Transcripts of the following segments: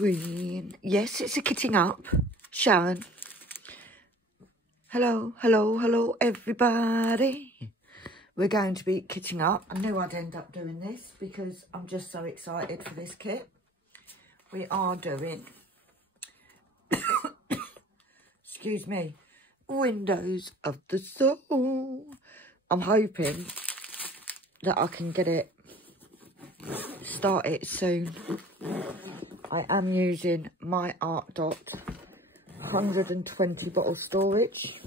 doing? Yes, it's a kitting up. Sharon. Hello, hello, hello, everybody. We're going to be kitting up. I knew I'd end up doing this because I'm just so excited for this kit. We are doing, excuse me, Windows of the Soul. I'm hoping that I can get it started soon. I am using my Art Dot 120 bottle storage.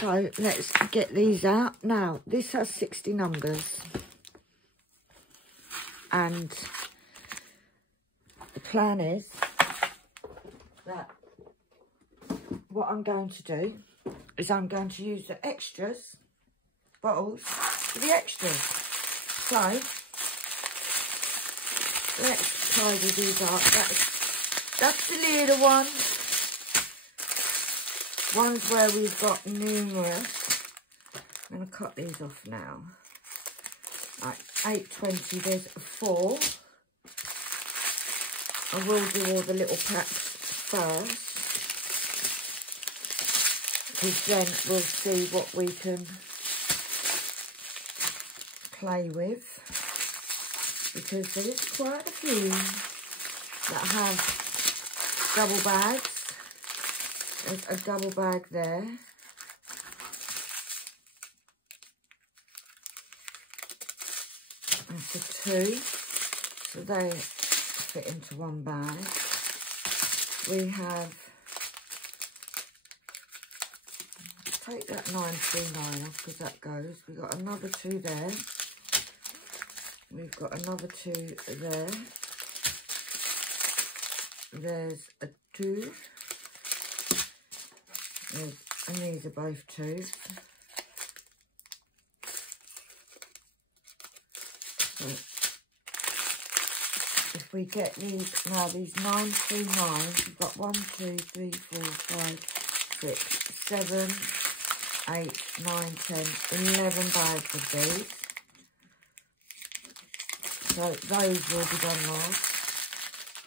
So let's get these out. Now, this has 60 numbers. And the plan is that what I'm going to do is I'm going to use the extras bottles for the extras. So let's tidy these up. That's the little one. Ones where we've got numerous. I'm going to cut these off now. Right, 820, there's 4. I will do all the little packs first, because then we'll see what we can play with, because there is quite a few that have double bags. There's a double bag there. That's a 2. So they fit into one bag. We have, take that 939 off because that goes. We've got another 2 there. We've got another 2 there. There's a 2. And these are both 2s. So if we get these, now these 939s, we've got 1, 2, 3, 4, 5, 6, 7, 8, 9, 10, 11 bags of these. So those will be done last.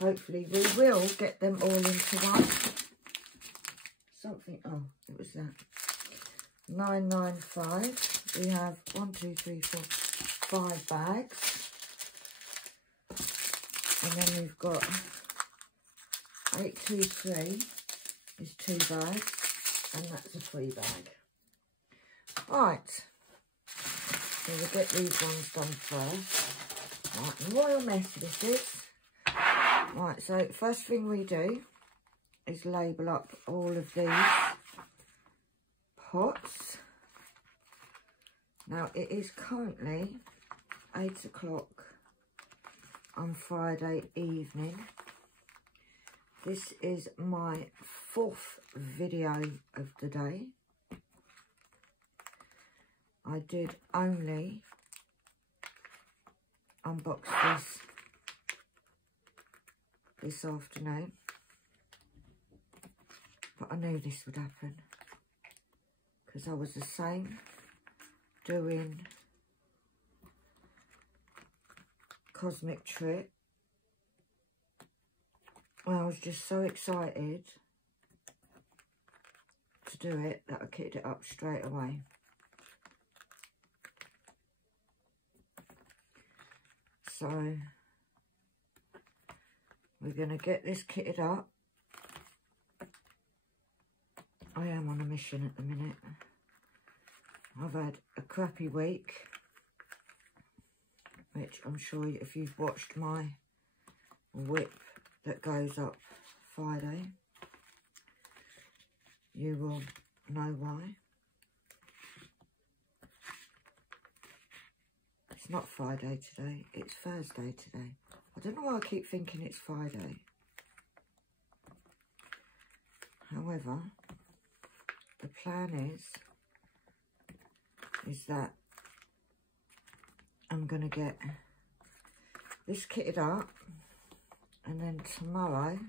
Hopefully we will get them all into one. Something, oh, it was that. 995. We have 1, 2, 3, 4, 5 bags. And then we've got 823 is 2 bags. And that's a 3 bag. Right. So we'll get these ones done first. Right, royal mess this is. Right, so first thing we do is label up all of these pots. Now it is currently 8 o'clock on Friday evening. This is my 4th video of the day. I did only unbox this afternoon. But I knew this would happen because I was the same doing Cosmic Trip. Well, I was just so excited to do it that I kitted it up straight away. So we're going to get this kitted up. I am on a mission at the minute. I've had a crappy week, which I'm sure if you've watched my whip that goes up Friday, you will know why. It's not Friday today, it's Thursday today. I don't know why I keep thinking it's Friday. However, the plan is that I'm going to get this kitted up, and then tomorrow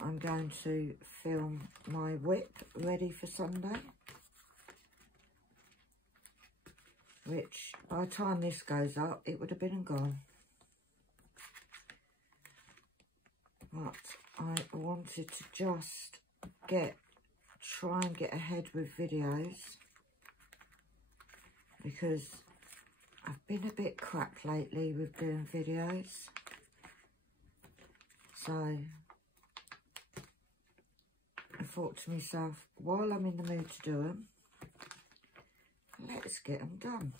I'm going to film my whip ready for Sunday. which by the time this goes up, it would have been and gone. but I wanted to just try and get ahead with videos, because I've been a bit crap lately with doing videos. So I thought to myself, while I'm in the mood to do them, let's get them done.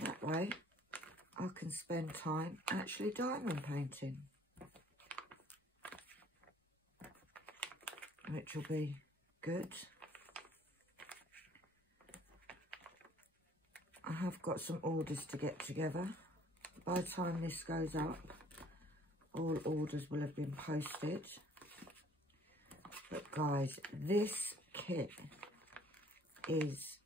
That way I can spend time actually diamond painting, which will be good. I have got some orders to get together. By the time this goes up, all orders will have been posted. But guys, this kit is,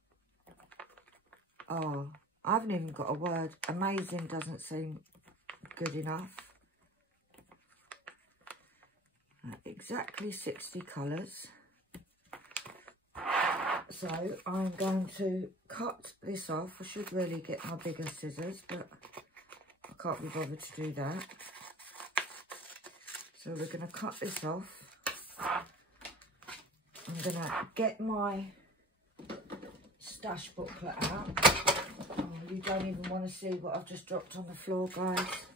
oh, I haven't even got a word. Amazing doesn't seem good enough. Exactly 60 colours. So I'm going to cut this off. I should really get my bigger scissors, but I can't be bothered to do that. So we're going to cut this off. I'm going to get my stash booklet out. Oh, you don't even want to see what I've just dropped on the floor, guys.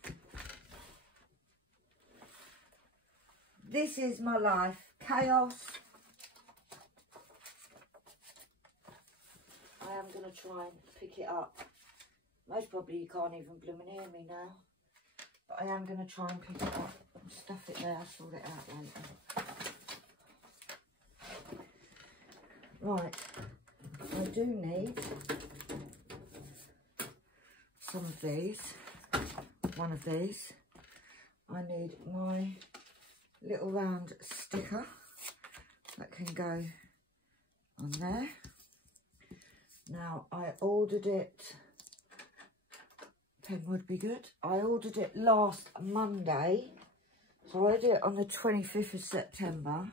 This is my life. Chaos. I am going to try and pick it up. Most probably you can't even blooming hear me now. But I am going to try and pick it up and stuff it there. I'll sort it out later. Right. I do need some of these. One of these. I need my little round sticker that can go on there. Now, I ordered it, pen would be good. I ordered it last Monday, so I did it on the 25th of September,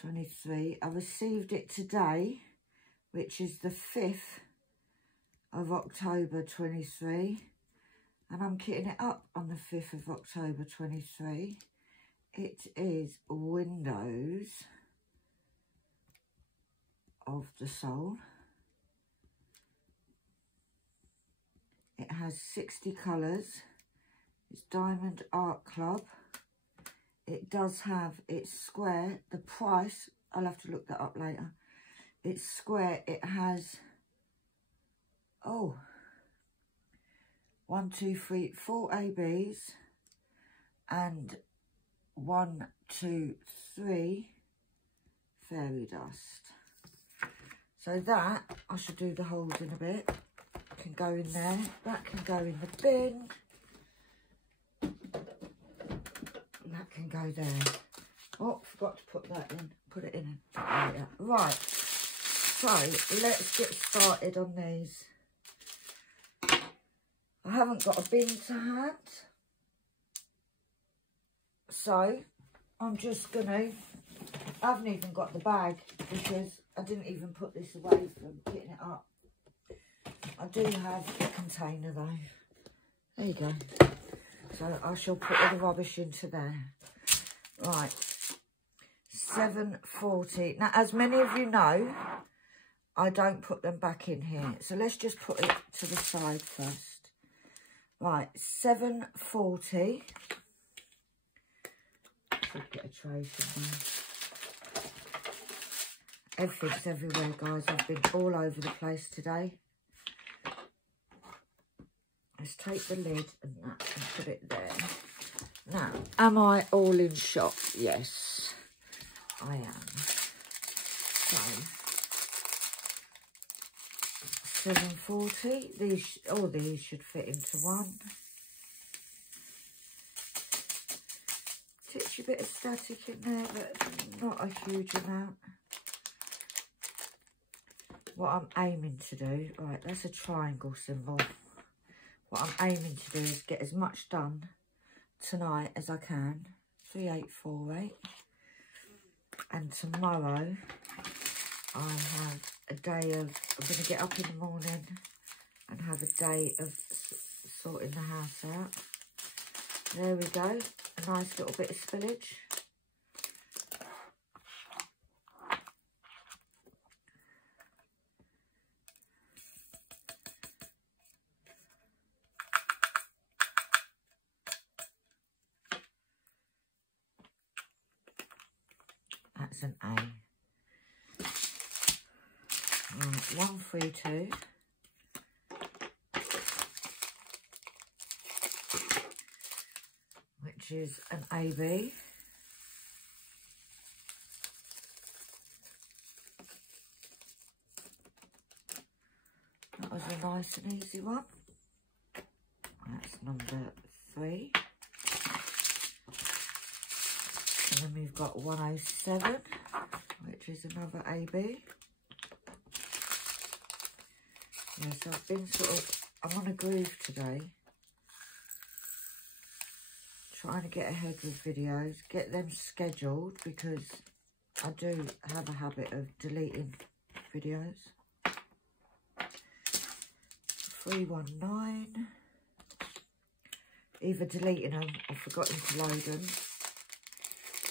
23. I received it today, which is the 5th of October, 23. And I'm kitting it up on the 5th of October, 23. It is Windows of the Soul. It has 60 colours. It's Diamond Art Club. It does have, it's square. The price, I'll have to look that up later. It's square. It has, oh, 1, 2, 3, 4 ABs and 1, 2, 3 fairy dust. So that, I should do the holes in a bit. Can go in there. That can go in the bin. And that can go there. Oh, forgot to put that in. Put it in later. Right. So, let's get started on these. I haven't got a bin to hand. So, I'm just going to... I haven't even got the bag because I didn't even put this away from getting it up. I do have a container though. There you go. So I shall put all the rubbish into there. Right. 740. Now, as many of you know, I don't put them back in here. So let's just put it to the side first. Right. 740. Should get a tray somewhere. Everything's everywhere, guys. I've been all over the place today. Let's take the lid and that and put it there. Now, am I all in shot? Yes, I am. So, 740. These, all these should fit into one. Titchy bit of static in there, but not a huge amount. What I'm aiming to do, right, that's a triangle symbol. What I'm aiming to do is get as much done tonight as I can. 3848. And tomorrow I have a day of, I'm going to get up in the morning and have a day of sorting the house out. There we go, a nice little bit of spillage. That's an A. Right, 132. Which is an AB. That was a nice and easy one. That's number 3. And then we've got 107, which is another AB. Yeah, so I've been I'm on a groove today. Trying to get ahead with videos, get them scheduled, because I do have a habit of deleting videos. 319. Either deleting them or forgotten to load them.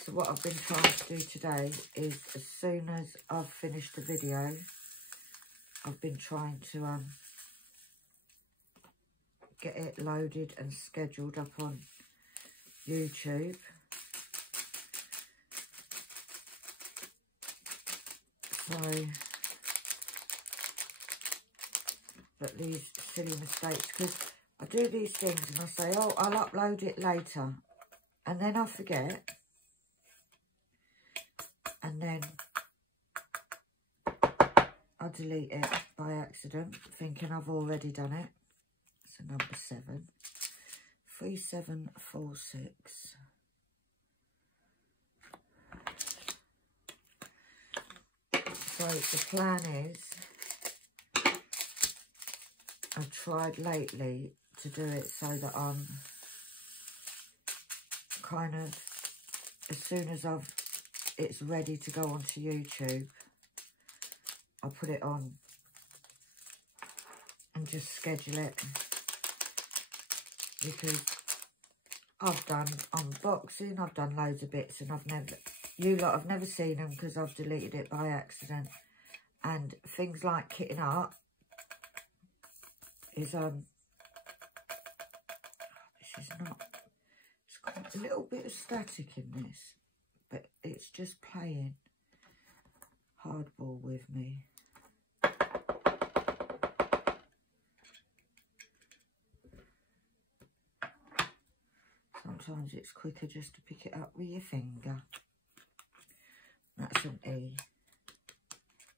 So what I've been trying to do today is, as soon as I've finished the video, I've been trying to get it loaded and scheduled up on YouTube. So, but these silly mistakes, because I do these things and I say, oh, I'll upload it later, and then I forget, and then I delete it by accident, thinking I've already done it. So number 7. 3746. So the plan is, I've tried lately to do it so that I'm kind of, as soon as it's ready to go onto YouTube, I'll put it on and just schedule it. Because I've done unboxing, I've done loads of bits, and you lot have never seen them because I've deleted it by accident. And things like kitting up is this is not, it's got a little bit of static in this, but it's just playing hardball with me. Sometimes it's quicker just to pick it up with your finger. That's an E.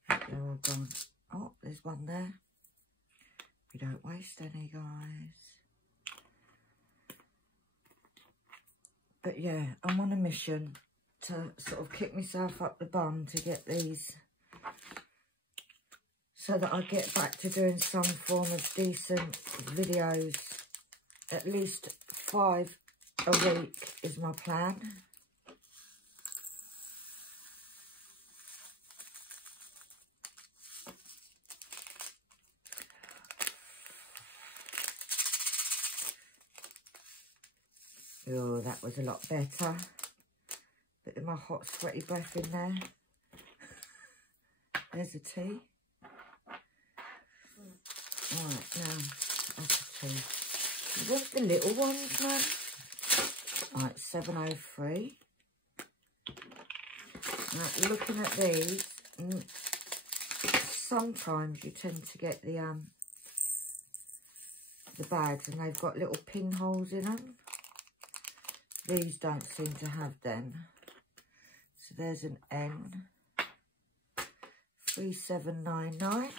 They're all gone. Oh, there's one there. We don't waste any, guys. But yeah, I'm on a mission to sort of kick myself up the bum to get these, so that I get back to doing some form of decent videos. At least 5 a week is my plan. Oh, that was a lot better. Bit of my hot sweaty breath in there. There's a T. Right, now that's a T. You want the little ones, man? Right, 703. Right, looking at these, sometimes you tend to get the bags and they've got little pinholes in them. These don't seem to have them. So there's an N. 3799.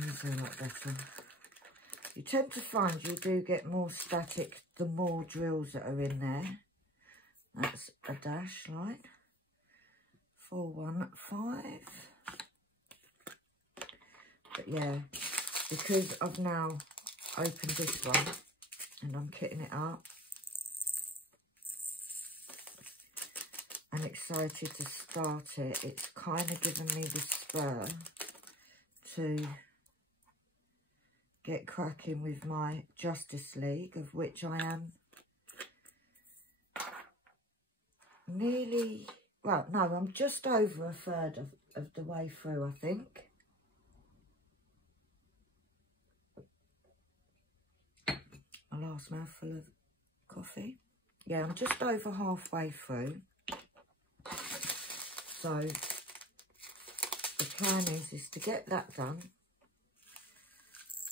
These are a lot better. You tend to find you do get more static the more drills that are in there. That's a dash line. 415. But yeah, because I've now opened this one and I'm kitting it up, I'm excited to start it. It's kind of given me the spur to get cracking with my Justice League, of which I am nearly, well, no, I'm just over a third of the way through, I think. My last mouthful of coffee. Yeah, I'm just over halfway through. So the plan is to get that done.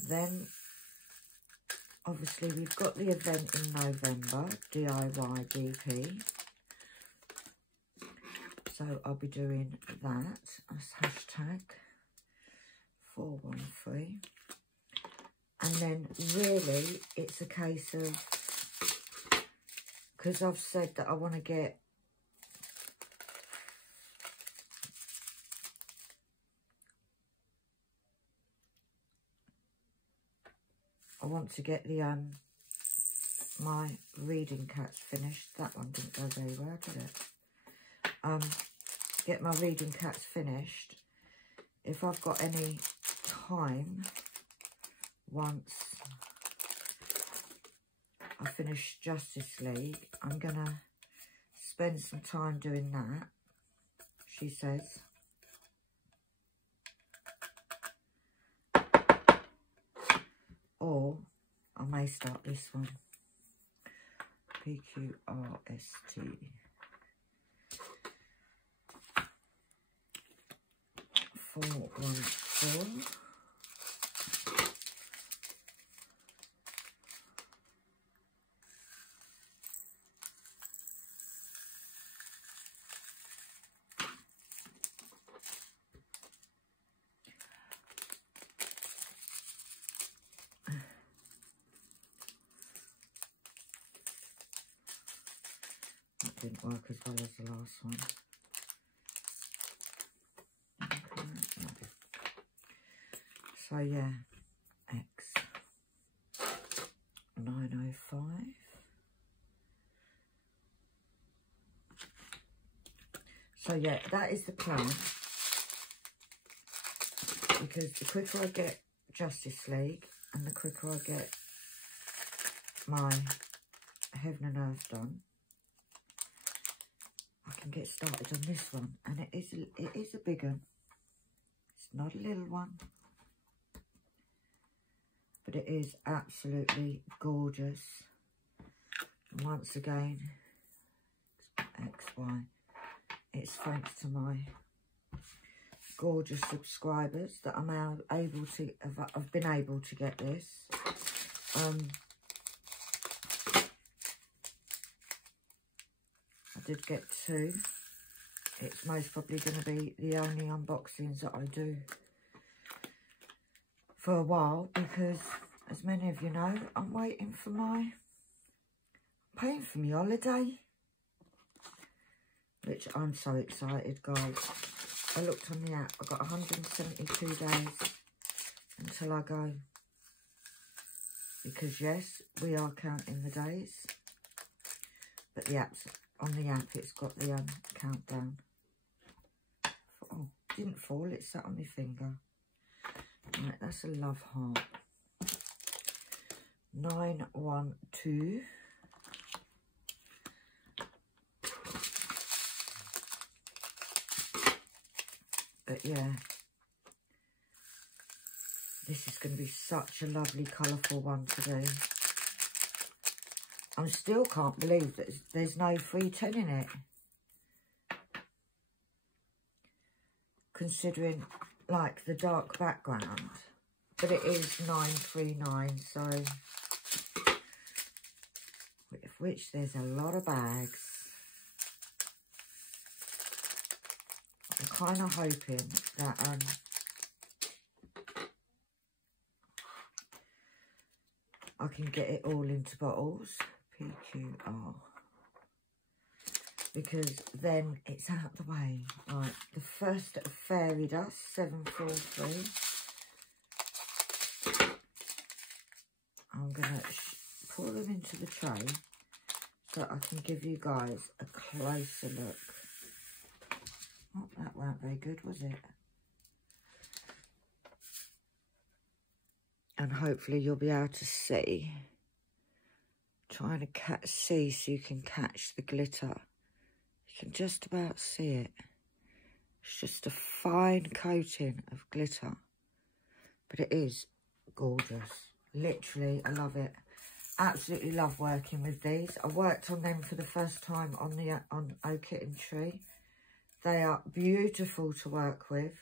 Then obviously we've got the event in November, DIY DP. So I'll be doing that as hashtag 413. And then really it's a case of, because I've said that I want to get the my reading cats finished. That one didn't go very well, did it? Get my reading cats finished. If I've got any time, once I finish Justice League, I'm gonna spend some time doing that, she says. Or I may start this one. PQRST. 414. That didn't work as well as the last one. So yeah, X 905. So yeah, that is the plan. Because the quicker I get Justice League and the quicker I get my Heaven and Earth done, I can get started on this one. And it is a big one. It's not a little one. But it is absolutely gorgeous. And once again, XY. It's thanks to my gorgeous subscribers that I'm now able to, I've been able to get this. I did get 2. It's most probably going to be the only unboxings that I do for a while, because as many of you know, I'm waiting for paying for my holiday, which I'm so excited, guys. I looked on the app, I've got 172 days until I go, because yes, we are counting the days, but on the app it's got the countdown. Oh, didn't fall, it sat on my finger. Right, that's a love heart. 912. But yeah, this is going to be such a lovely, colourful one to do. I still can't believe that there's no 310 in it. Considering, like, the dark background. But it is 939, so... of which there's a lot of bags. I'm kind of hoping that I can get it all into bottles. PQR. Because then it's out the way. Right, the first fairy dust, 743. I'm going to pour them into the tray so I can give you guys a closer look. Oh, that weren't very good, was it? And hopefully you'll be able to see. Trying to see so you can catch the glitter. You can just about see it. It's just a fine coating of glitter. But it is gorgeous. Literally, I love it. Absolutely love working with these. I worked on them for the first time on Oak Kitten Tree. They are beautiful to work with.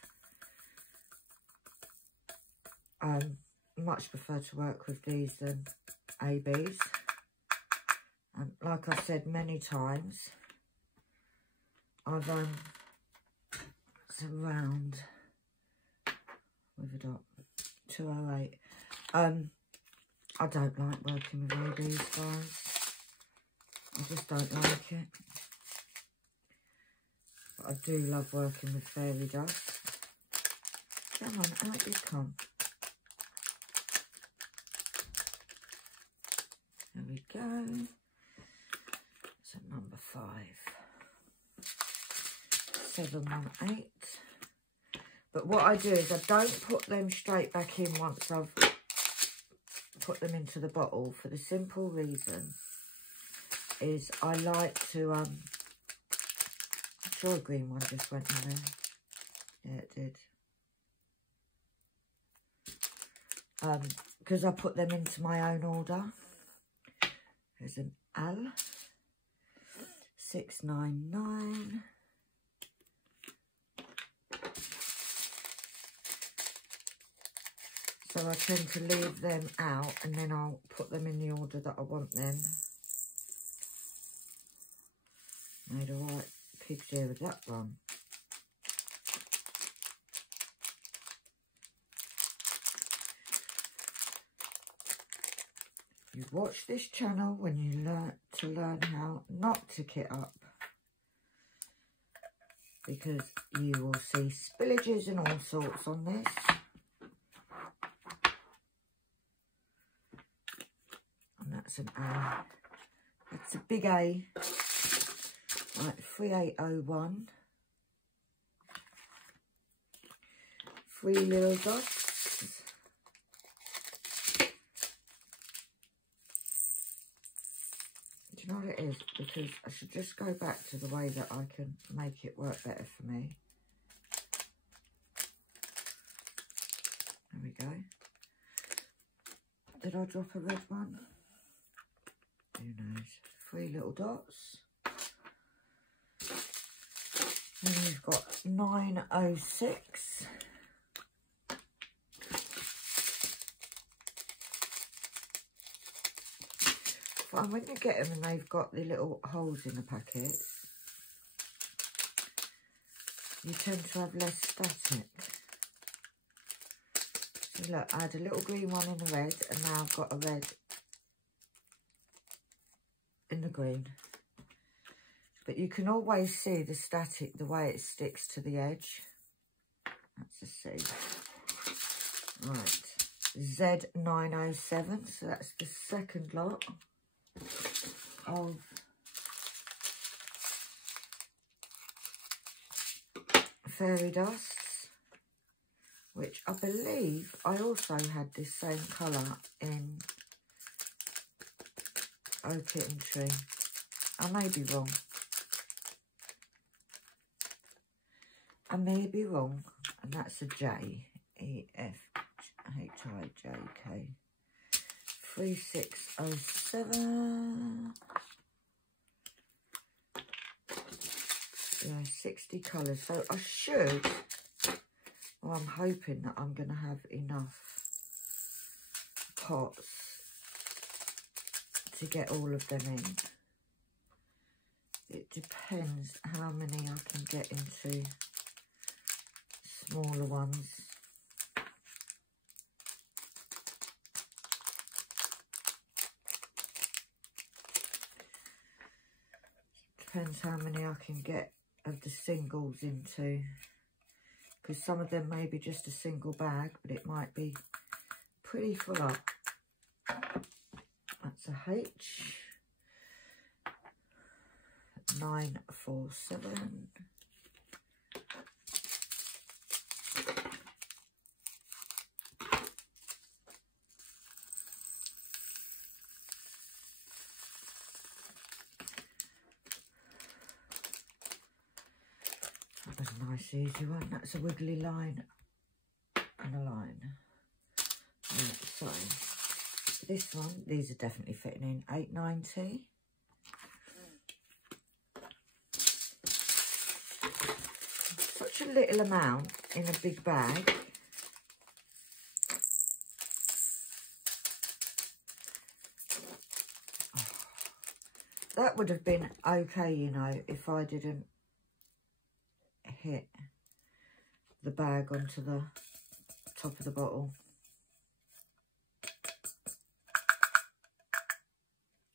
Much prefer to work with these than ABs. And like I said many times, I've it's around with a dot 208. I don't like working with ABs, guys. I just don't like it. But I do love working with fairy dust. Come on, out you come. There we go. So number 5. 718. But what I do is I don't put them straight back in once I've put them into the bottle, for the simple reason is I like to I'm sure a green one just went in there. Yeah, it did. Because I put them into my own order. There's an L 699. So I tend to leave them out and then I'll put them in the order that I want them. Made a right pig's ear with that one. You watch this channel when you learn how not to kit up, because you will see spillages and all sorts on this. And that's an A. That's a big A. Right, 3801. 3 little dots. Do you know what it is? Because I should just go back to the way that I can make it work better for me. There we go. Did I drop a red one? Who knows? 3 little dots. And we've got 906. And when you get them and they've got the little holes in the packets, you tend to have less static. So look, I had a little green one in the red, and now I've got a red in the green. But you can always see the static, the way it sticks to the edge. That's a C. Right, Z907, so that's the second lot of fairy dusts, which I believe I also had this same colour in Oak Kitten Tree. I may be wrong. I may be wrong, and that's a J, E, F, H, I, J, K. 3607. Yeah, 60 colours. So I should, well, I'm hoping that I'm going to have enough pots to get all of them in. It depends how many I can get into smaller ones. Depends how many I can get of the singles into, because some of them may be just a single bag, but it might be pretty full up. That's a H. 947. That was a nice easy one. That's a wiggly line and a line. Right, so this one, these are definitely fitting in. £8.90. Such a little amount in a big bag. Oh, that would have been okay, you know, if I didn't hit the bag onto the top of the bottle.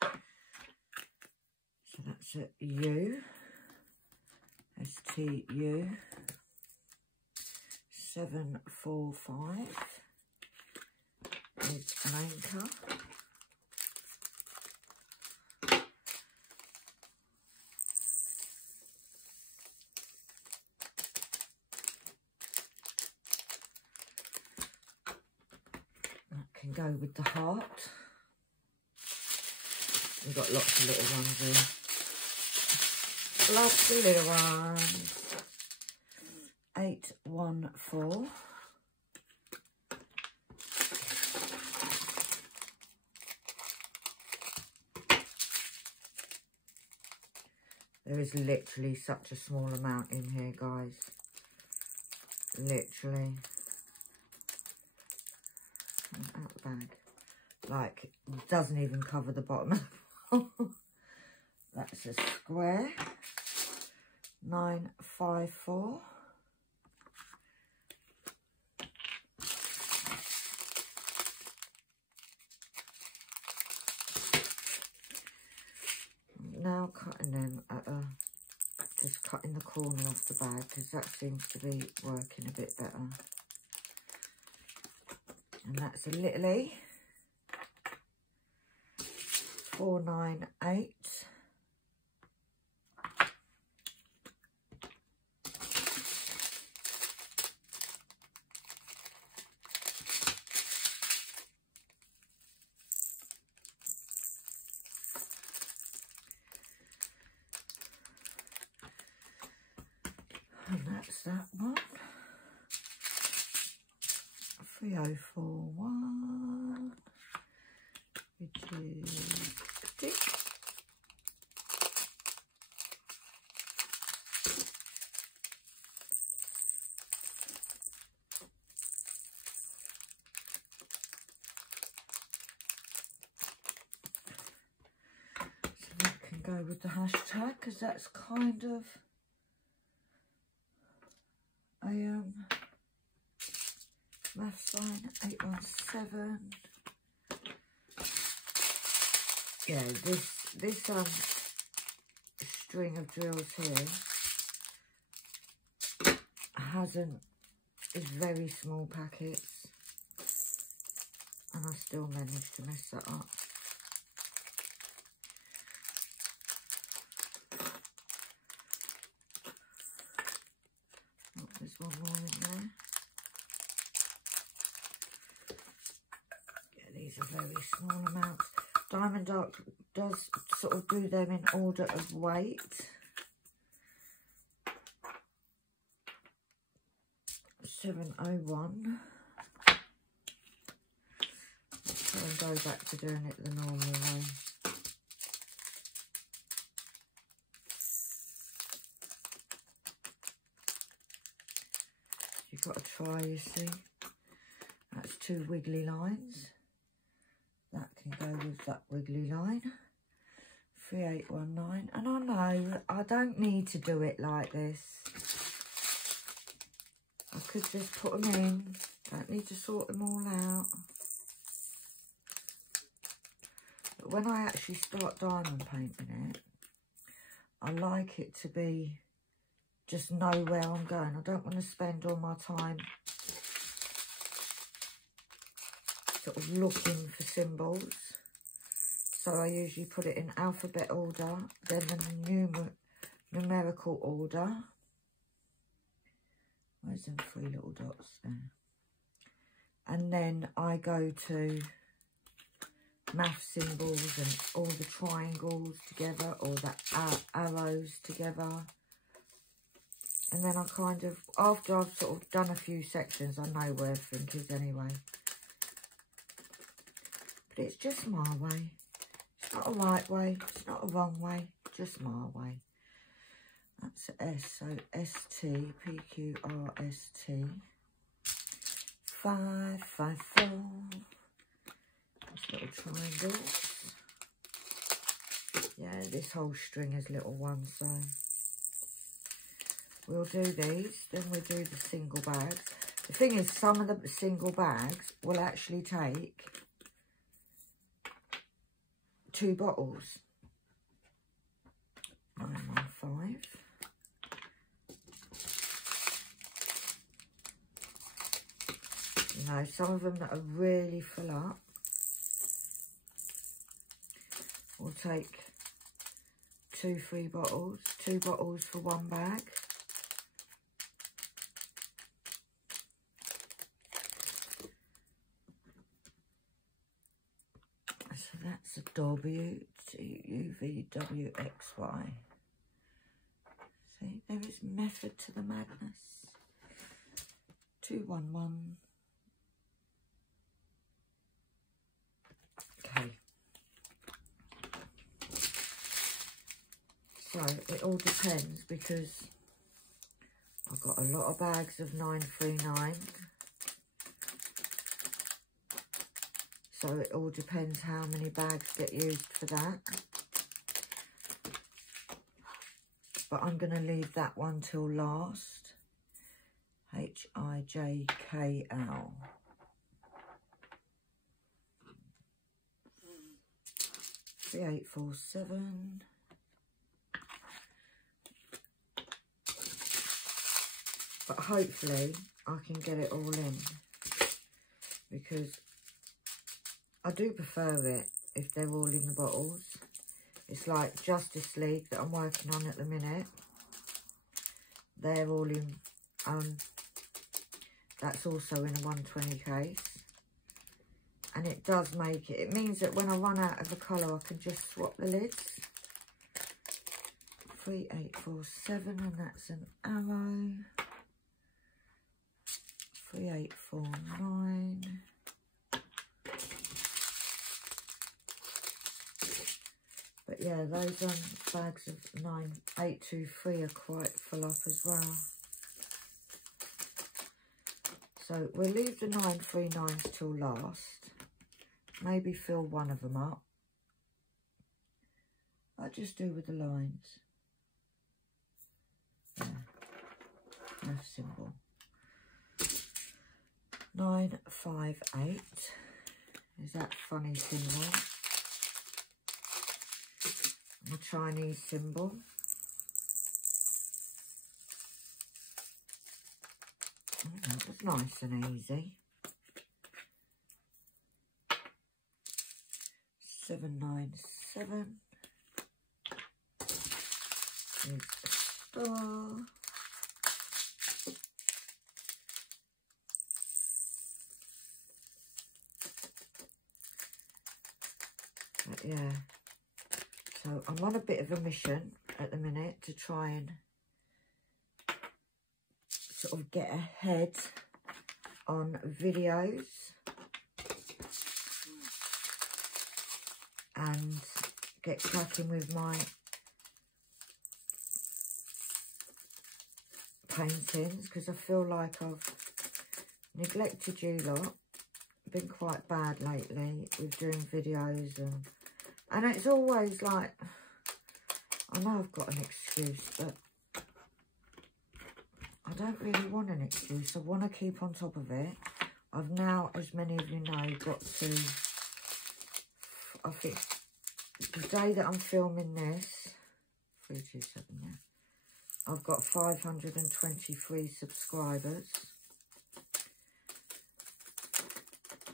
So that's a U, STU 745 is an anchor. That can go with the heart. We've got lots of little ones here. Lots of little ones. 814. There is literally such a small amount in here, guys. Literally. Out the bag. Like, doesn't even cover the bottom. That's a square. 954. Now cutting them at a, just cutting the corner off the bag, because that seems to be working a bit better. And that's a little E. 498. And that's that one. 3041, which is stick. So that can go with the hashtag, because that's kind of a math sign. 817. Yeah, this string of drills here is very small packets, and I still managed to mess that up. Oh, there's one more in there. Yeah, these are very small amounts. Diamond Dark does sort of do them in order of weight. £7.01. Let's try and go back to doing it the normal way. You've got to try, you see. That's 2 wiggly lines. That can go with that wiggly line. 3819. And I know I don't need to do it like this. I could just put them in. Don't need to sort them all out. But when I actually start diamond painting it, I like it to be just know where I'm going. I don't want to spend all my time sort of looking for symbols. So I usually put it in alphabet order, then the numerical order. Where's them 3 little dots there? And then I go to math symbols and all the triangles together, or the arrows together. And then I kind of, after I've sort of done a few sections, I know where everything is anyway. But it's just my way. It's not a right way. It's not a wrong way. Just my way. That's S. So ST, PQRST. 5, 5, 4. These little triangles. Yeah, this whole string is little ones, so we'll do these, then we'll do the single bags. The thing is, some of the single bags will actually take 2 bottles. 915. You know, some of them that are really full up will take 2 free bottles, 2 bottles for 1 bag. So that's a W, T, U, V, W, X, Y. See, there is method to the madness. 211. Okay. So it all depends, because I've got a lot of bags of 939. So it all depends how many bags get used for that. But I'm going to leave that one till last. HIJKL. 3847. But hopefully I can get it all in, because I do prefer it if they're all in the bottles. It's like Justice League that I'm working on at the minute. They're all in, that's also in a 120 case. And it does make it, it means that when I run out of a colour, I can just swap the lids. 3847, and that's an arrow. 3849. But yeah, those bags of 9823 are quite full up as well. So we'll leave the 939s till last. Maybe fill one of them up. I'll just do with the lines. Yeah. F symbol. 958 is that funny symbol. A Chinese symbol. Oh, that was nice and easy. 797 is a star. But yeah, so I'm on a bit of a mission at the minute to try and sort of get ahead on videos and get cracking with my paintings, because I feel like I've neglected you lot. Been quite bad lately with doing videos, and it's always like, I know I've got an excuse, but I don't really want an excuse. I want to keep on top of it. I've now, as many of you know, got to, I think the day that I'm filming this, 327, yeah, I've got 523 subscribers.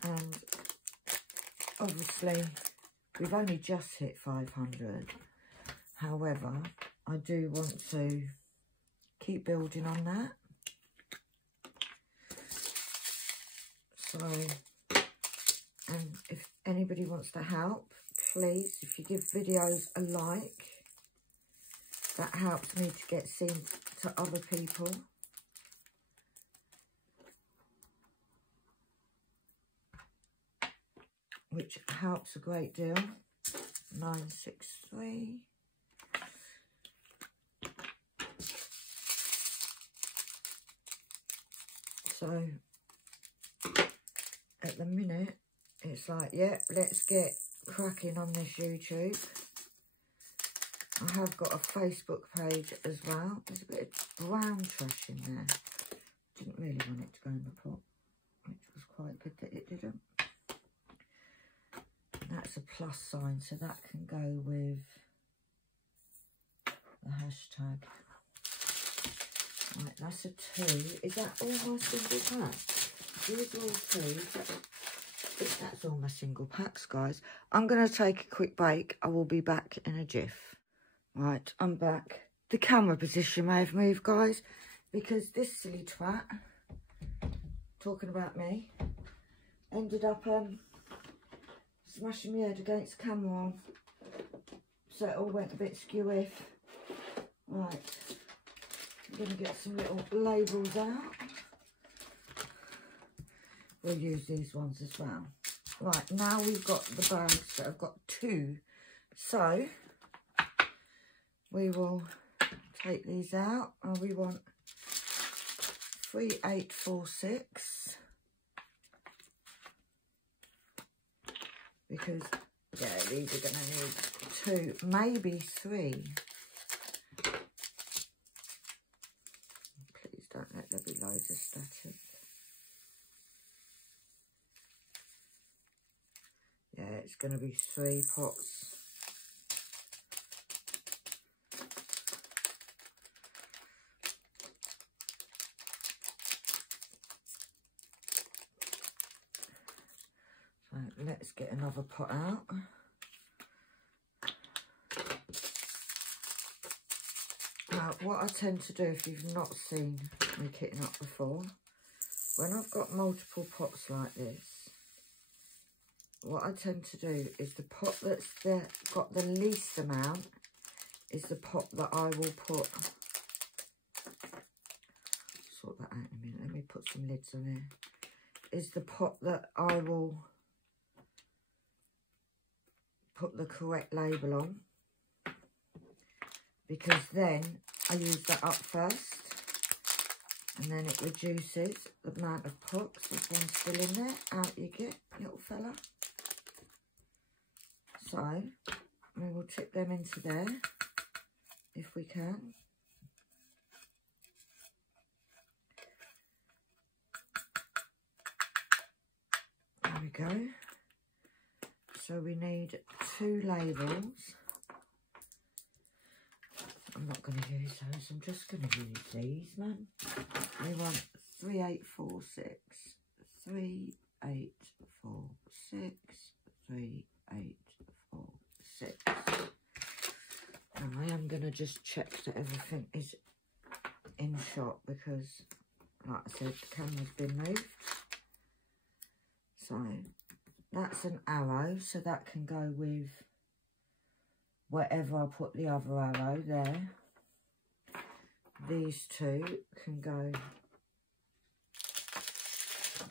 And obviously, we've only just hit 500. However, I do want to keep building on that. So, and if anybody wants to help, please, if you give videos a like, That helps me to get seen to other people. Which helps a great deal. 963. So at the minute it's like, yeah, let's get cracking on this YouTube. I have got a Facebook page as well. There's a bit of brown trash in there. Didn't really want it to go in the pot, which was quite good that it didn't. That's a plus sign, so that can go with the hashtag. Right, that's a 2. Is that all my single pack? These are all 2. I think that's all my single packs, guys. I'm going to take a quick break. I will be back in a jiff. Right, I'm back. The camera position may have moved, guys, because this silly twat, talking about me, ended up smashing my head against the camera on, so it all went a bit skewy. Right, I'm going to get some little labels out. We'll use these ones as well. Right, now we've got the bags that have got 2, so we will take these out, and we want 3846. Because, yeah, these are going to need 2, maybe 3. Please don't let there be loads of static. Yeah, it's going to be 3 pots. Let's get another pot out. Now, what I tend to do, if you've not seen me kitting up before, when I've got multiple pots like this, what I tend to do is the pot that's got the least amount is the pot that I will put. Sort that out in a minute. Let me put some lids on here. Is the pot that I will put the correct label on, because then I use that up first, and then it reduces the amount of pots. This one's still in there. Out you get, little fella. So we will tip them into there if we can. There we go. So we need 2 labels. I'm not going to use those. I'm just going to use these, man. We want 3846, 3846, 3846. And I am going to just check that everything is in shot, because, like I said, the camera's been moved. So that's an arrow, so that can go with wherever I put the other arrow there. These 2 can go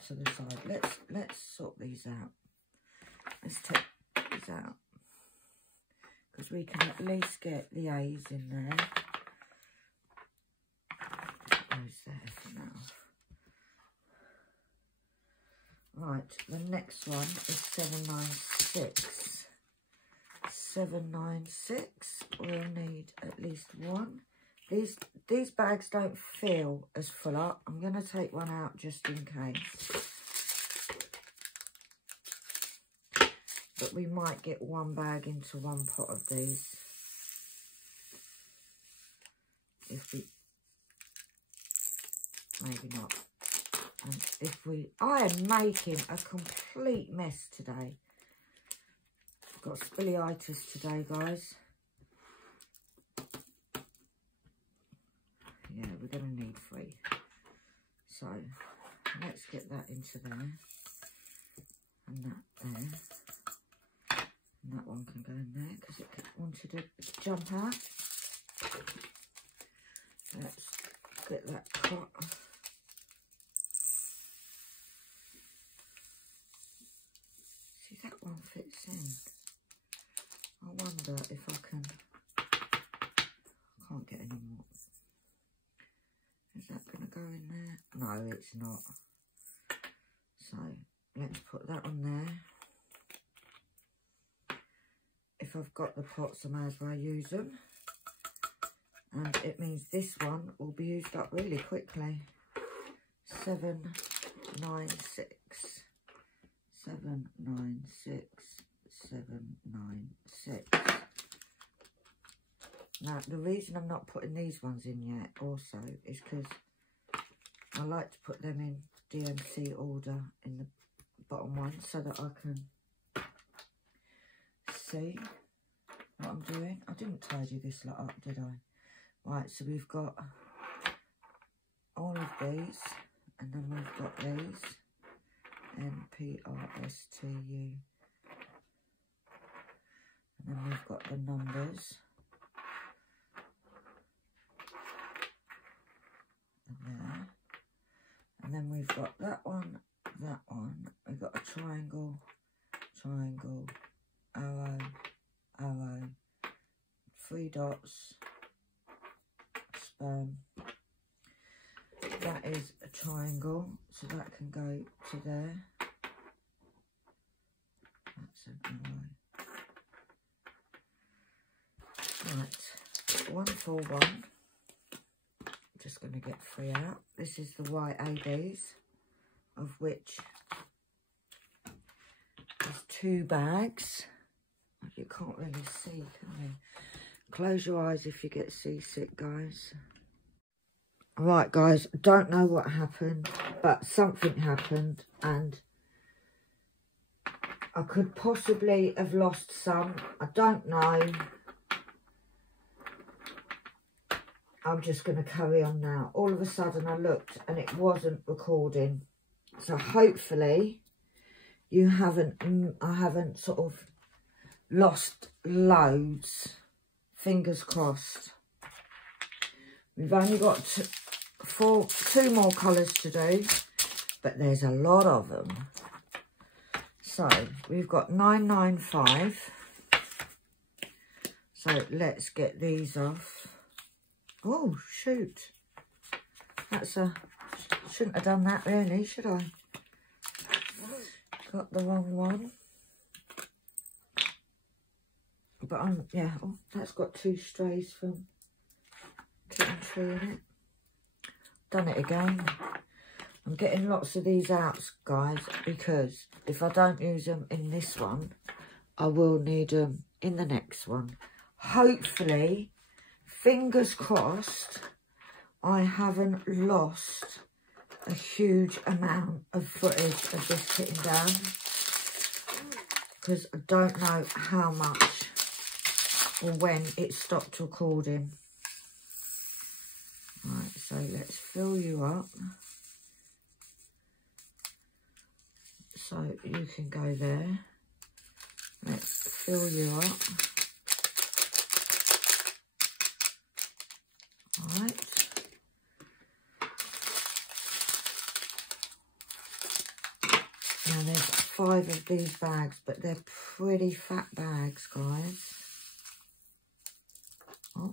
to the side. Let's sort these out. Let's take these out, because we can at least get the A's in there. Put those there for now. Right, the next one is 796. 796. We'll need at least 1. These bags don't feel as full up. I'm going to take one out just in case. But we might get 1 bag into 1 pot of these. If we... Maybe not. And if we... I am making a complete mess today. I've got scoliosis today, guys. Yeah, we're going to need 3. So, let's get that into there. And that there. And that one can go in there, because it wanted to jump out. Let's get that cut. See, that one fits in. I wonder if I can't get any more. Is that going to go in there? No, it's not. So let's put that on there. If I've got the pots, I may as well use them. And it means this one will be used up really quickly. 796. 796. 796. Now, the reason I'm not putting these ones in yet also is because I like to put them in DMC order in the bottom one so that I can see what I'm doing. I didn't tidy this lot up, did I? Right, so we've got all of these, and then we've got these, NPRSTU, and then we've got the numbers, there, and then we've got that one, we've got a triangle, triangle, arrow, arrow, 3 dots, sperm. That is a triangle, so that can go to there. That's an arrow. Right, 141. Just going to get 3 out. This is the white ABs, of which there's 2 bags. You can't really see, can you? Close your eyes if you get seasick, guys. Right, guys, I don't know what happened, but something happened, and I could possibly have lost some. I don't know. I'm just going to carry on now. All of a sudden I looked and it wasn't recording. So hopefully you haven't, I haven't sort of lost loads. Fingers crossed. We've only got 2 more colours to do, but there's a lot of them. So we've got 995. So let's get these off. Oh, shoot. That's a... Shouldn't have done that really, should I? Got the wrong one. But yeah, oh, that's got 2 strays from Kitten Tree in it. Done it again. I'm getting lots of these out, guys, because if I don't use them in this one, I will need them in the next one. Hopefully, fingers crossed, I haven't lost a huge amount of footage of this sitting down, because I don't know how much or when it stopped recording. Right, so let's fill you up. So you can go there. Let's fill you up. All right. Now there's 5 of these bags, but they're pretty fat bags, guys. Oh,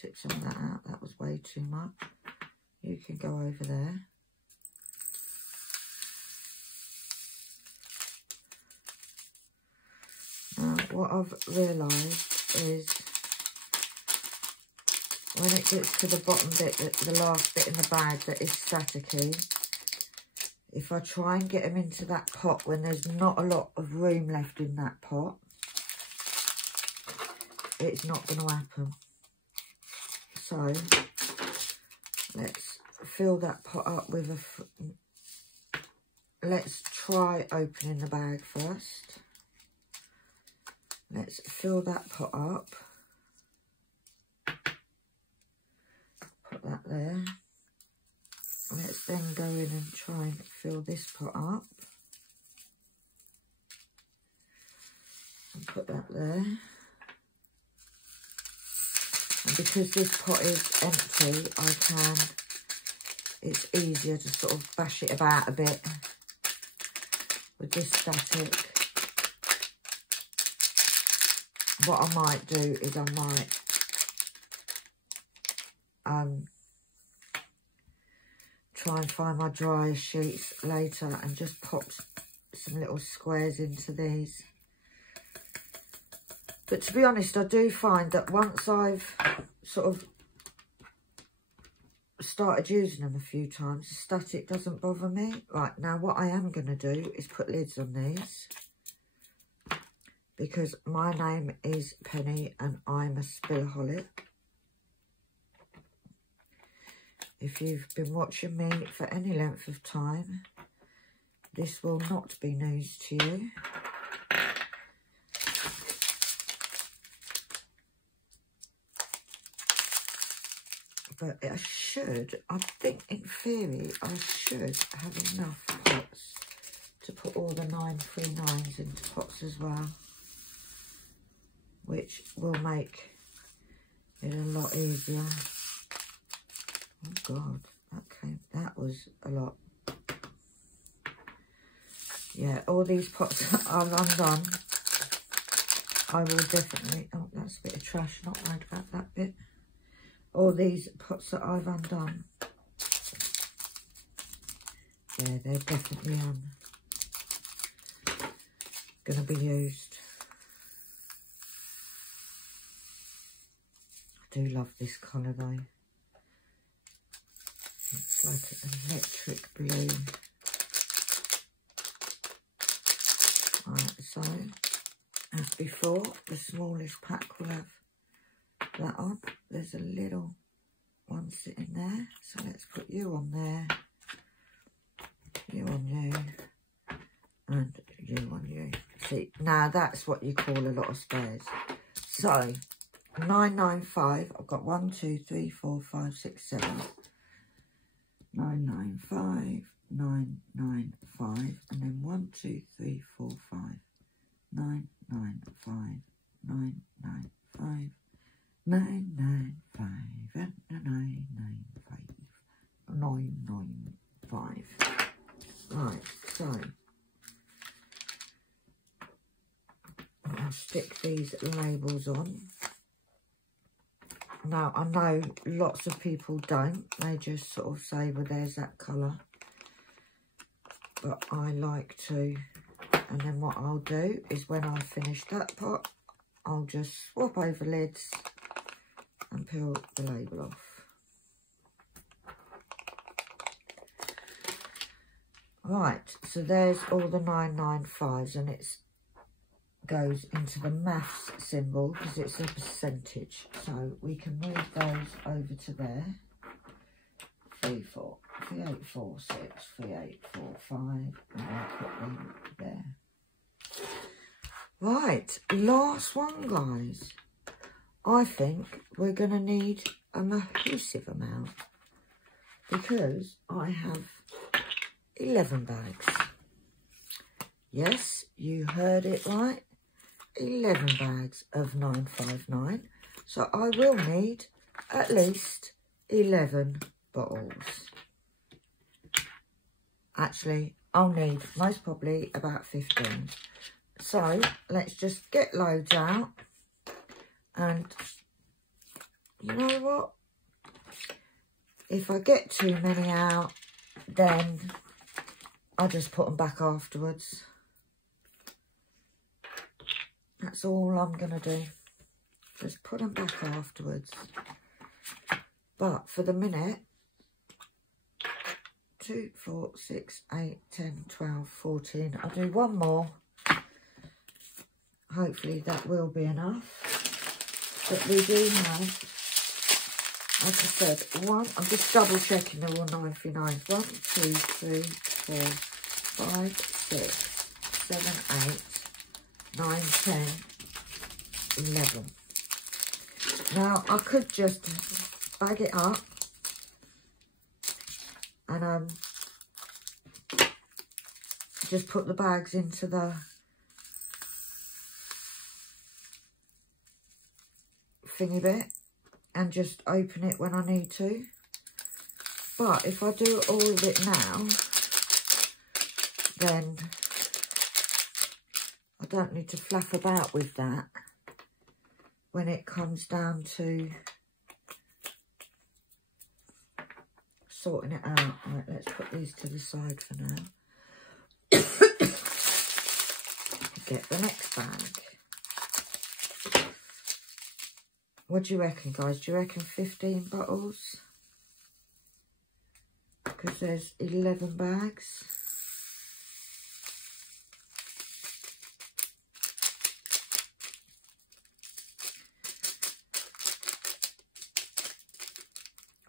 took some of that out. That was way too much. You can go over there. Now, what I've realised is when it gets to the bottom bit, the last bit in the bag that is staticky, if I try and get them into that pot when there's not a lot of room left in that pot, it's not going to happen. So let's fill that pot up with a... Let's try opening the bag first. Let's fill that pot up. Put that there. Let's then go in and try and fill this pot up. And put that there. And because this pot is empty, it's easier to sort of bash it about a bit with this static. What I might do is I might try and find my dryer sheets later and just pop some little squares into these. But to be honest, I do find that once I've sort of started using them a few times, the static doesn't bother me. Right, now what I am going to do is put lids on these, because my name is Penny and I'm a spillaholic. If you've been watching me for any length of time, this will not be news to you. But I think in theory, I should have enough pots to put all the 939s into pots as well, which will make it a lot easier. Oh God, that was a lot. Yeah, all these pots are undone. I will definitely, oh, that's a bit of trash, not worried about that bit. All these pots that I've undone, yeah, they're definitely going to be used. I do love this colour though. It's like an electric blue. Right, so as before, the smallest pack will have that on. There's a little one sitting there, so let's put you on there, you on you, and you on you. See, now that's what you call a lot of spares. So 995, I've got 1 2 3 4 5 6 7 995 995, and then 1 2 3 4 5 995 995 995 and 995 995. Right, so I'll stick these labels on. Now I know lots of people don't, they just sort of say, well, there's that colour, but I like to. And then what I'll do is when I finish that pot, I'll just swap over lids and peel the label off. Right, so there's all the 995s, and it goes into the maths symbol because it's a percentage. So we can move those over to there. 3 4 3 8 4 6 3 8 4 5, and I'll put them there. Right, last one, guys. I think we're going to need a massive amount because I have 11 bags. Yes, you heard it right. 11 bags of 959. So I will need at least 11 bottles. Actually, I'll need most probably about 15. So let's just get loads out. And you know what? If I get too many out, then I'll just put them back afterwards. That's all I'm going to do. Just put them back afterwards. But for the minute, 2 4 6 8 10 12 14. I'll do one more. Hopefully that will be enough. But we do have, as I said, I'm just double checking they're all 939s. 1 2 3 4 5 6 7 8 9 10 11. Now I could just bag it up and just put the bags into the thingy bit and just open it when I need to. But if I do all of it now, then I don't need to fluff about with that when it comes down to sorting it out. Right, let's put these to the side for now. Get the next bag. What do you reckon, guys? Do you reckon 15 bottles? Because there's 11 bags.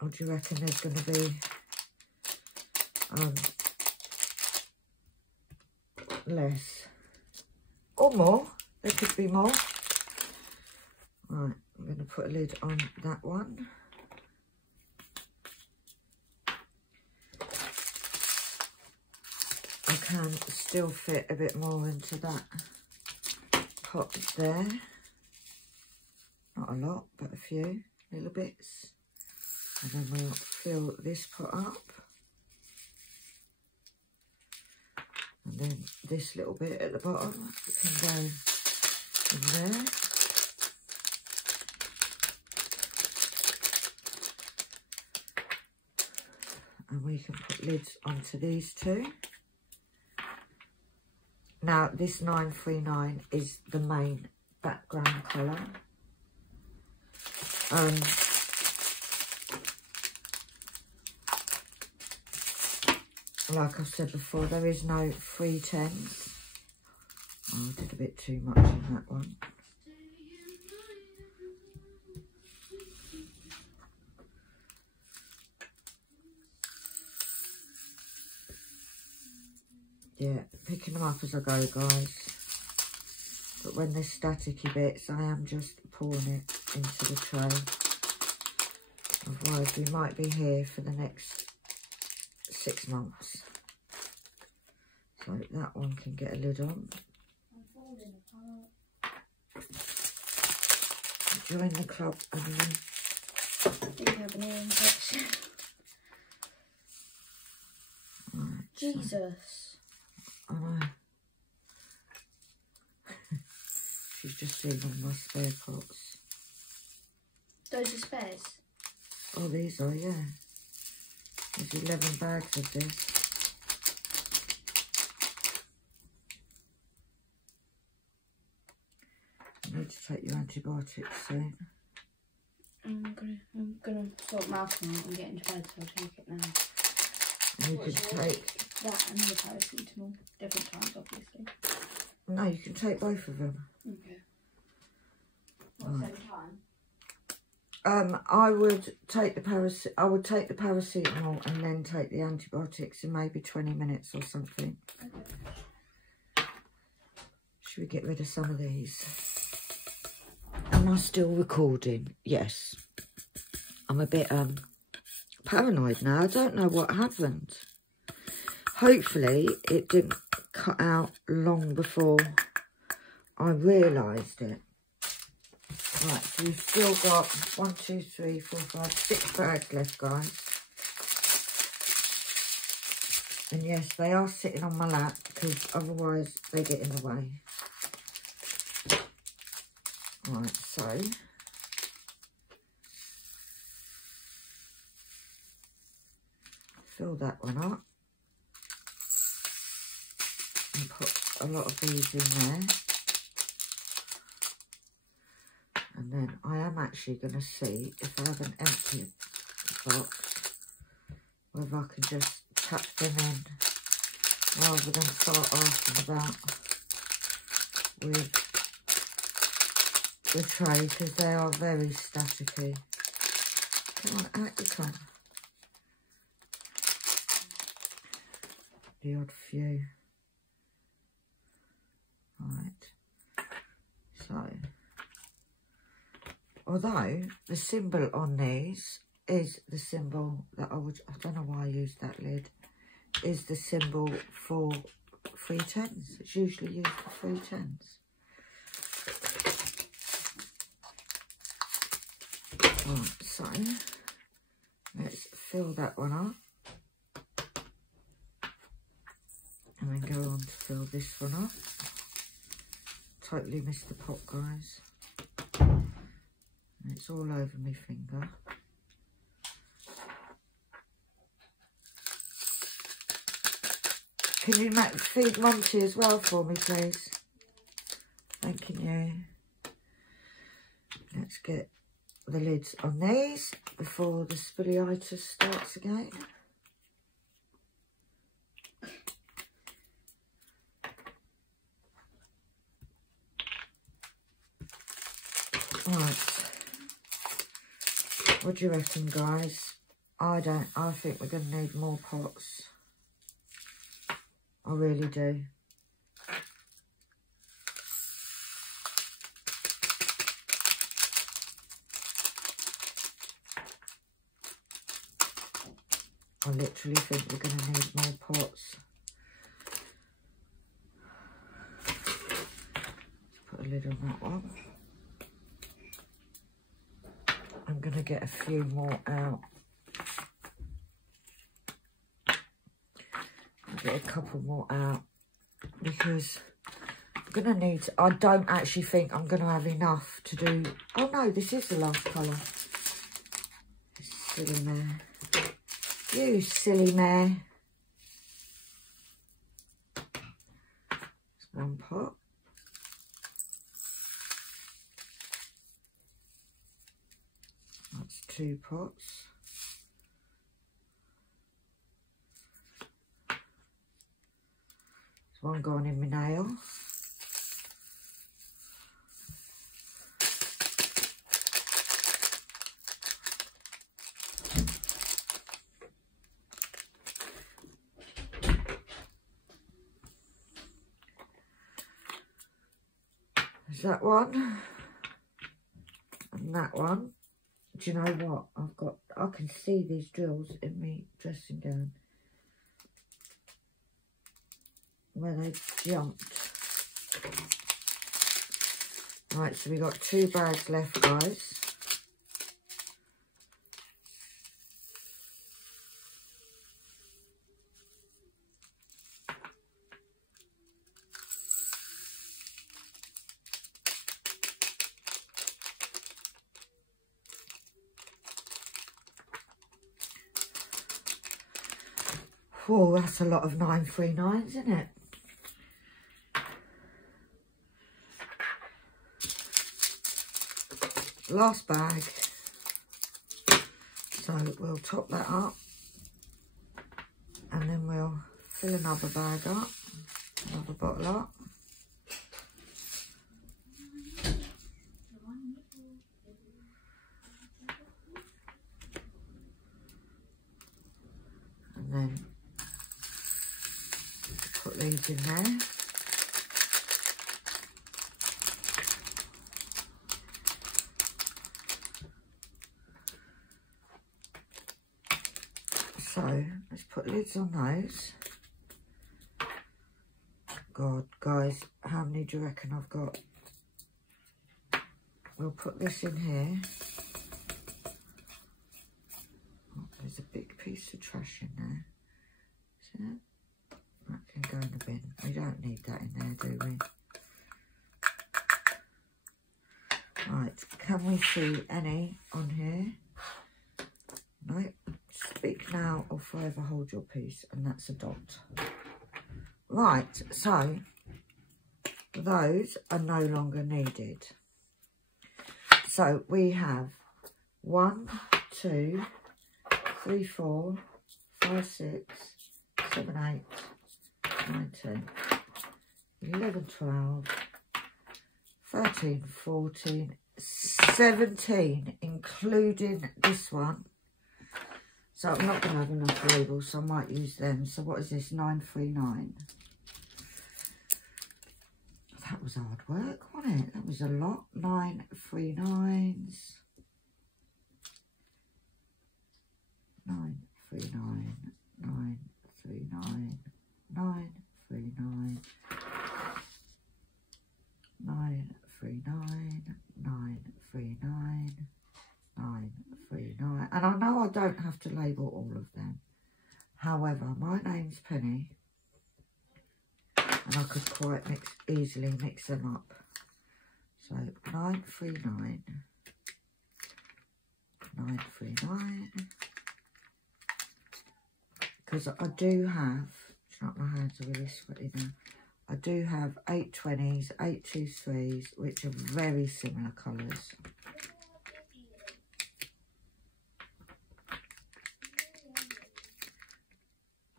Or do you reckon there's going to be less? Or more? There could be more. Right, I'm going to put a lid on that one. I can still fit a bit more into that pot there. Not a lot, but a few little bits. And then we'll fill this pot up. And then this little bit at the bottom can go in there. And we can put lids onto these two. Now, this 939 is the main background colour. Like I said before, there is no 310s. Oh, I did a bit too much in that one. Yeah, picking them up as I go, guys. But when there's staticky bits, I am just pouring it into the tray. Otherwise, we might be here for the next 6 months. So that one can get a lid on. I'm falling apart. Join the club, Emily. Do you have an ear infection? Right, Jesus. I know. She's just seen on my spare pots. Those are spares? Oh, these are, yeah. There's 11 bags of this. You need to take your antibiotics soon. I'm gonna sort mouthing out and get into bed, so I'll take it now. And you can take... That and the paracetamol. Different times, obviously. No, you can take both of them. Okay. What, Right. same time? I would take the paracetamol and then take the antibiotics in maybe 20 minutes or something. Okay. Should we get rid of some of these? Am I still recording? Yes. I'm a bit paranoid now. I don't know what happened. Hopefully it didn't cut out long before I realised it. Right, so we've still got 1, 2, 3, 4, 5, 6 bags left, guys. And yes, they are sitting on my lap because otherwise they get in the way. Right, so fill that one up and put a lot of these in there. And then I am actually going to see if I have an empty box, whether I can just tap them in rather than start asking about with the tray, because they are very staticky. Come on, out you come. The odd few. Right. So, although the symbol on these is the symbol that I don't know why I used that lid, is the symbol for 310s. It's usually used for 310s. Right, So let's fill that one up. And then go on to fill this one up. Totally missed the pot, guys. And it's all over my finger. Can you feed Monty as well for me, please? Thank you. Let's get the lids on these before the spilliitis starts again. Right. What do you reckon, guys? I think we're going to need more pots. I really do. I literally think we're going to need more pots. Let's put a lid on that one. I'm going to get a few more out. Get a couple more out because I'm going to need, I don't actually think I'm going to have enough to do. Oh no, this is the last colour. Silly mare. You silly mare. That's one pot. That's 2 pots. There's one gone in my nail. There's that one. And that one. Do you know what? I can see these drills in my dressing gown. Where they jumped. Right, so we got 2 bags left, guys. Oh, that's a lot of 939s, isn't it? Last bag. So we'll top that up. And then we'll fill another bag up. Another bottle up. And then put these in there. So let's put lids on those. God, guys, how many do you reckon I've got? We'll put this in here. Oh, there's a big piece of trash in there. See that? That can go in the bin. We don't need that in there, do we? Right, can we see any on here? No. Speak now or forever hold your peace, and that's a dot. Right, so those are no longer needed. So we have 1, 2, 3, 4, 5, 6, 7, 8, 9, 10, 11, 12, 13, 14, 17, including this one. So I'm not going to have enough labels, so I might use them. So what is this? 939. That was hard work, wasn't it? That was a lot. 939s. 939. 939. 939. 939. 939. 939. I don't have to label all of them. However, my name's Penny, and I could quite easily mix them up. So 939, 939, because I do have, it's not, my hands are really sweaty now, I do have 820s, 823s, which are very similar colours.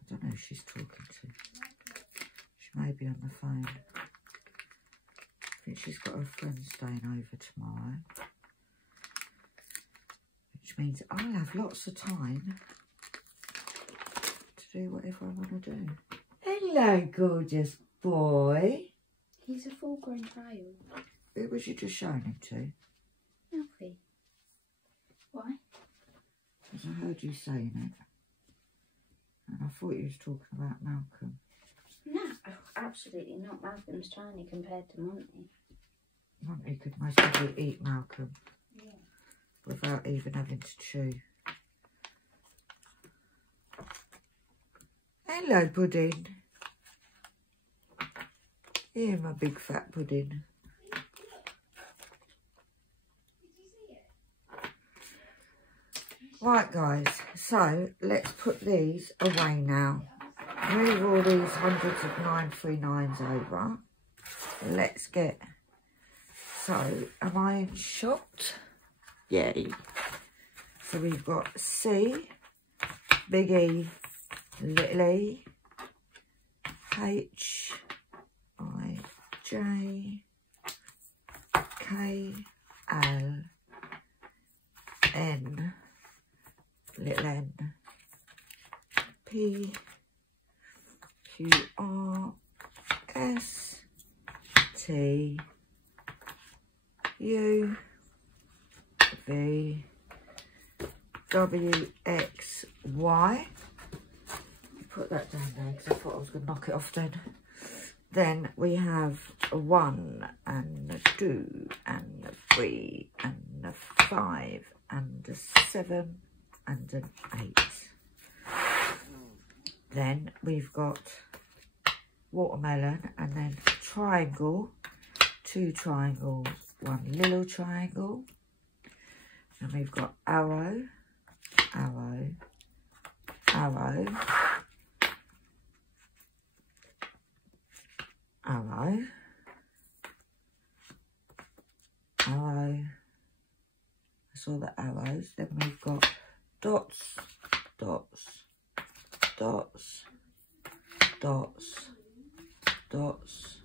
I don't know who she's talking to. She may be on the phone. I think she's got her friend staying over tomorrow, which means I'll have lots of time to do whatever I want to do. Hello, gorgeous boy. He's a full-grown child. Who was you just showing him to? Alfie. Why? Because I heard you saying it. And I thought you was talking about Malcolm. No, absolutely not. Malcolm's tiny compared to Monty. Monty could most probably eat Malcolm. Yeah. Without even having to chew. Hello, Pudding. Here, my big fat pudding. Right, guys, so let's put these away now. Move all these hundreds of 939s over. Let's get... So, am I in shot? Yay. So we've got C, big E, little e, H, I, J, K, L, N, little n, P, Q, R, S, T, U, V, W, X, Y. Put that down there because I thought I was going to knock it off then. Then we have a 1 and a 2 and a 3 and a 5 and a 7 and an 8. Then we've got watermelon and then triangle, 2 triangles, 1 little triangle. And we've got arrow, arrow, arrow, arrow, arrow. That's all the arrows. Then we've got dots, dots, dots, dots, dots,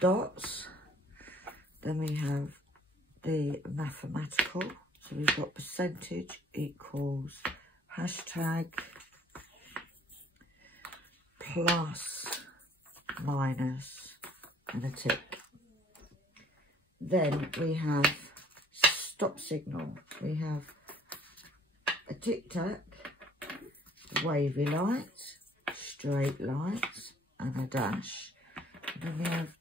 dots. Then we have the mathematical. So we've got percentage equals hashtag plus minus and a tick. Then we have stop signal. We have a tic-tac, wavy lights, straight lights and a dash. And then we have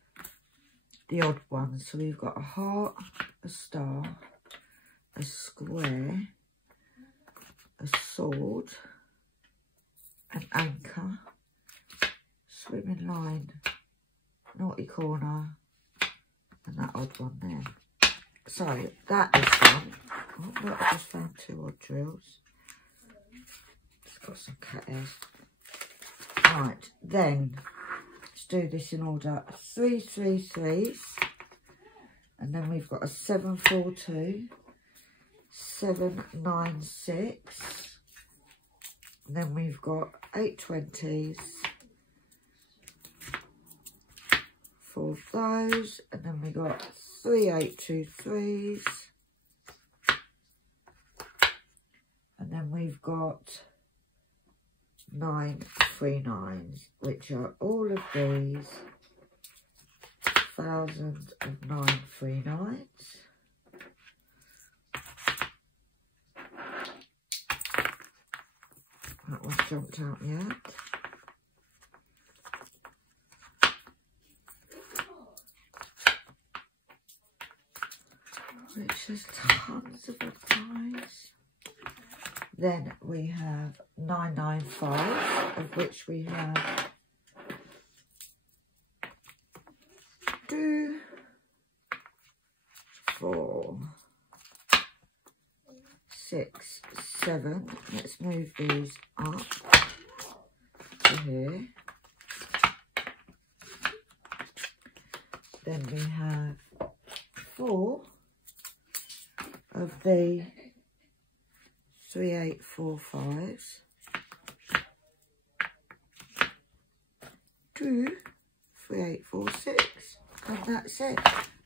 the odd ones. So we've got a heart, a star, a square, a sword, an anchor, swimming line, naughty corner, and that odd one there. So that is done. Oh, look, I just found 2 odd drills. It's got some cat hairs. Right, then let's do this in order. 3 3 3s, and then we've got a 7 4 2, 7 9 6, and then we've got 8 20s, 4 of those, and then we got 3 8 2 3s, and then we've got 9 3 9s, which are all of these thousands of 9 3 9s. That one's jumped out yet. Which has tons of odd guys. Then we have 995, of which we have 2, 4, 6, 7. Let's move these up to here. Then we have 4 of the 3845s, 2 3846, and that's it.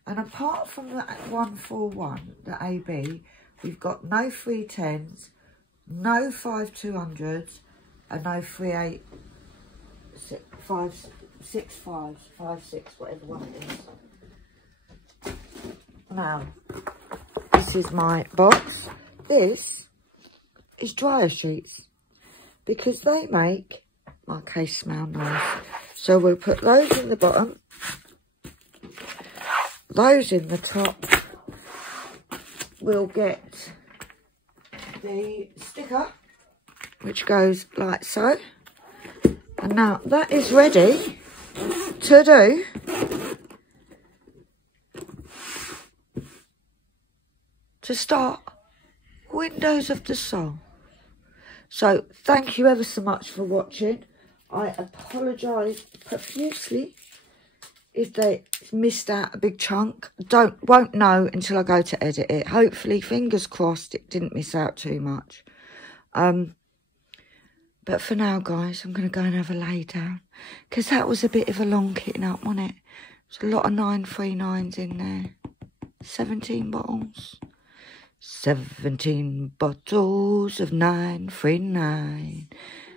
And apart from that 141, the AB, we've got no 310s, no 5200s, and no 3865s, 56, whatever one it is. Now, this is my box. This is dryer sheets because they make my case smell nice. So we'll put those in the bottom, those in the top. We'll get the sticker, which goes like so. And now that is ready to do to start Windows of the Soul. So thank you ever so much for watching. I apologise profusely if they missed out a big chunk. Won't know until I go to edit it. Hopefully, fingers crossed, it didn't miss out too much. But for now, guys, I'm going to go and have a lay down, because that was a bit of a long kitting up, wasn't it? There's a lot of 939s in there. 17 bottles. 17 bottles of 939.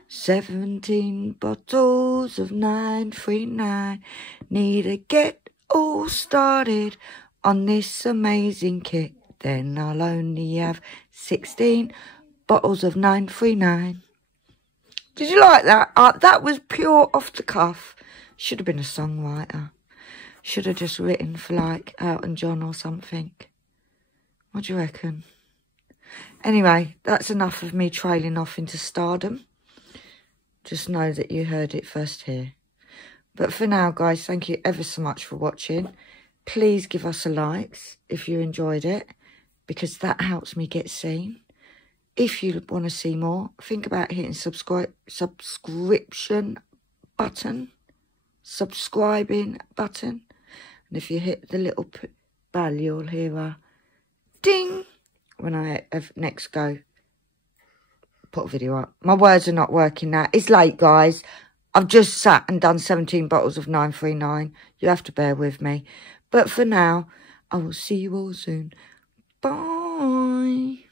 17 bottles of 939. Need to get all started on this amazing kit. Then I'll only have 16 bottles of 939. Did you like that? That was pure off the cuff. Should have been a songwriter. Should have just written for like Elton John or something. What do you reckon? Anyway, that's enough of me trailing off into stardom. Just know that you heard it first here. But for now, guys, thank you ever so much for watching. Please give us a like if you enjoyed it, because that helps me get seen. If you want to see more, think about hitting subscribing button. And if you hit the little bell, you'll hear a ding when I next go put a video up. My words are not working now. It's late, guys. I've just sat and done 17 bottles of 939. You have to bear with me. But for now, I will see you all soon. Bye.